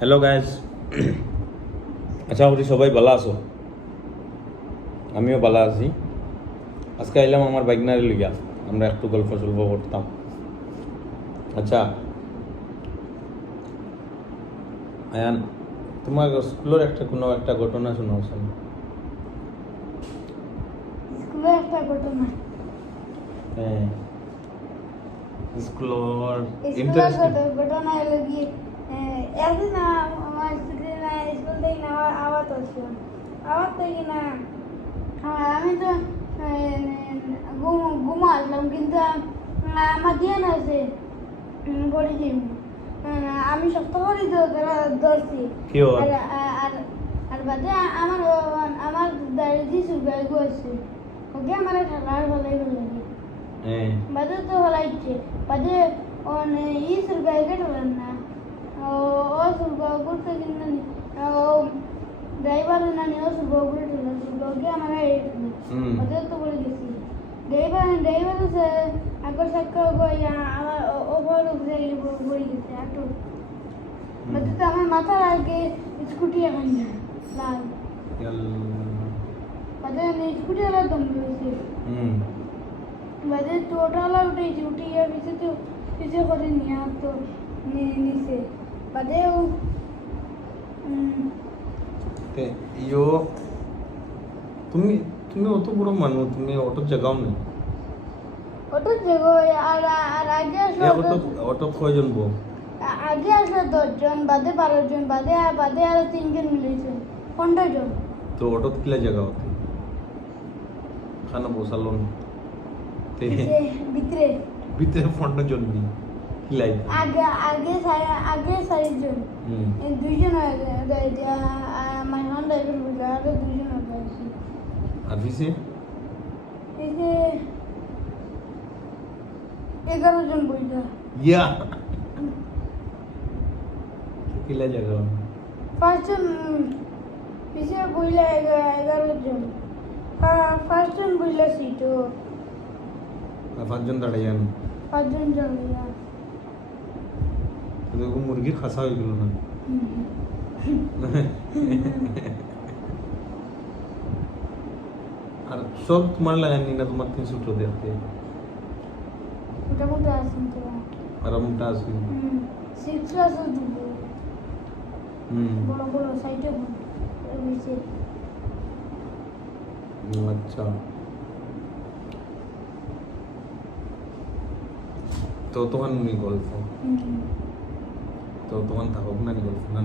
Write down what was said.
Hello guys, আশা করি সবাই ভালো আছো। আমিও ভালো আছি। আজকে আইলাম আমার বাইকনারে লিগা, আমরা একটু গল্প সল্প করতাম। আচ্ছা আয়ান, তোমার স্কুলের কোনো একটা ঘটনা শোনাও। স্কুলে একটা ঘটনা। হ্যাঁ, স্কুলের স্কুলের ইন্টারেস্টিং। ঘটনা হলো কি, একদিন আমার স্কুল থেকে না আওয়াজ আসছিল। আওয়াজ থেকে না আমি তো ঘুমো আসলাম, কিন্তু আমার দিয়ে না আছে পড়ে যাই। আমি শক্ত করে ধরছি। কি হয়? আর আর আর বাদে আমার আমার দাঁড়িয়ে দিয়েছি গাড়ি আছে, ওকে আমার ঠান্ডার ভালোই ভালো লাগে। হ্যাঁ, বাদে তো হলাইছে বাদে ই সুরগা কেটলেন না, ও সুরগা করতে কিন্তু ও ড্রাইভার না নিয়ে সুরগা করে ঠেলেন, সুরগাকে আমার বাদে তো বলে গেছি ড্রাইভার আছে আগর সাক্ষ্য আমার ওপর উপরে পড়ে গেছে আটু। বাদে তো আমার মাথার আগে স্কুটি এখন লাল, বাদে স্কুটি ওরা দম দিয়েছে। বাদে টোটালা উঠেছি, উঠে গিয়ে পিছিয়ে করে নিয়ে তো নিচে বাদে ইয়ো তুমি তুমি অত বড় মানুষ, তুমি অটো জাগাও না। অটো জায়গায় আর আর আগে আসলো অটো কয়জন বউ? আগে আসলো 10 জন, বাদে 12 জন, বাদে বাদে আরো 3 জন মিলেছে 15 জন। তো অটো কিলা জাগাও খানা বসালো ভিতরে ভিতরে 15 জন নি কিলাই। আগে আগে 4 জন, 2 জন আমার হন্ডা বুঝে আরো 2 জন আছে। আর পিছে এই যে 11 জন বইটা ইয়া কিলা জাগাও। 5 জন পিছিয়ে বইলে 11 জন, 5 জন বইলে সিটও আর 5 জন দাঁড়াইয়ান। 5 জন জমিয়া। তো দেখো মুরগির খাসা হয়ে গেল না। আর সব তোমার লাগানি না, তোমার 300 টো দেখতে মোটামুটি আসুন তো আর আমটা আছে। 6 আছে দুটো বড় বড় সাইডে নিচে। আচ্ছা, তো তখন নি গল্প তো তখন থাকুক না নি গল্প না।